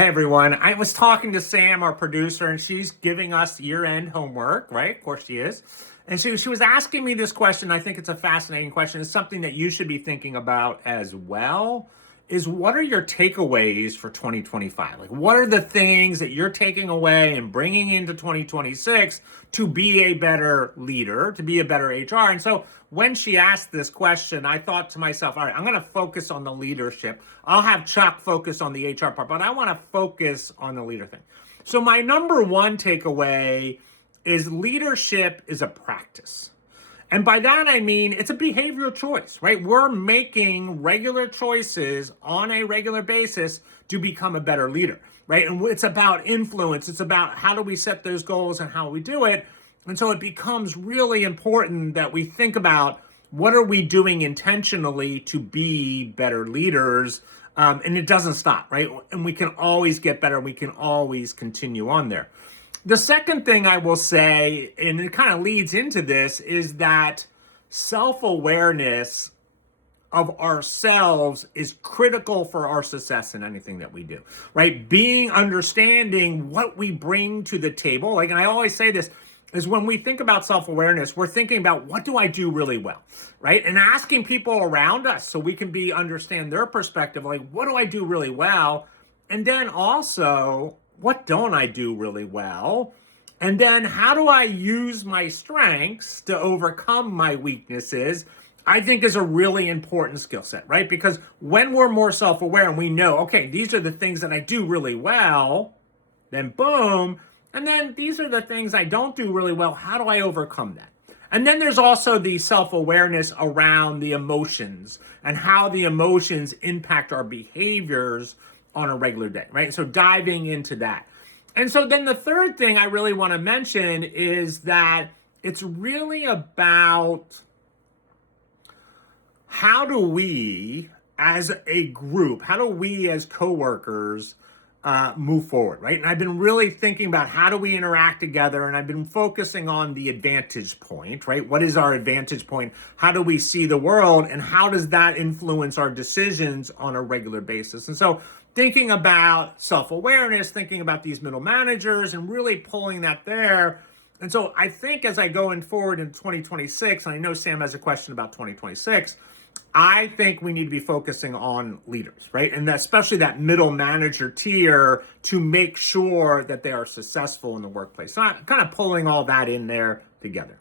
Hey everyone, I was talking to Sam, our producer, and she's giving us year-end homework, right? Of course she is. And she was asking me this question. I think it's a fascinating question. It's something that you should be thinking about as well. Is what are your takeaways for 2025? Like, what are the things that you're taking away and bringing into 2026 to be a better leader, to be a better HR? And so when she asked this question, I thought to myself, all right, I'm going to focus on the leadership. I'll have Chuck focus on the HR part, but I want to focus on the leader thing. So my number one takeaway is leadership is a practice. And by that, I mean, it's a behavioral choice, right? We're making regular choices on a regular basis to become a better leader, right? And it's about influence. It's about how do we set those goals and how we do it. And so it becomes really important that we think about what are we doing intentionally to be better leaders. And it doesn't stop, right? And we can always get better. We can always continue on there. The second thing I will say, and it kind of leads into this, is that self-awareness of ourselves is critical for our success in anything that we do, right? Understanding what we bring to the table. And I always say this, is when we think about self-awareness, we're thinking about what do I do really well, right? And asking people around us so we can understand their perspective, like what do I do really well? And then also, what don't I do really well? And then how do I use my strengths to overcome my weaknesses? I think is a really important skill set, right? Because when we're more self-aware and we know, okay, these are the things that I do really well, then boom. And then these are the things I don't do really well. How do I overcome that? And then there's also the self-awareness around the emotions and how the emotions impact our behaviors on a regular day, right? So diving into that. And so then the third thing I really want to mention is that it's really about how do we as a group, how do we as coworkers move forward, right? And I've been really thinking about how do we interact together, and I've been focusing on the advantage point, right? What is our advantage point? How do we see the world, and how does that influence our decisions on a regular basis? And so thinking about self-awareness, thinking about these middle managers, and really pulling that there. And so I think as I go forward in 2026, and I know Sam has a question about 2026, I think we need to be focusing on leaders, right? And especially that middle manager tier to make sure that they are successful in the workplace. So I'm kind of pulling all that in there together.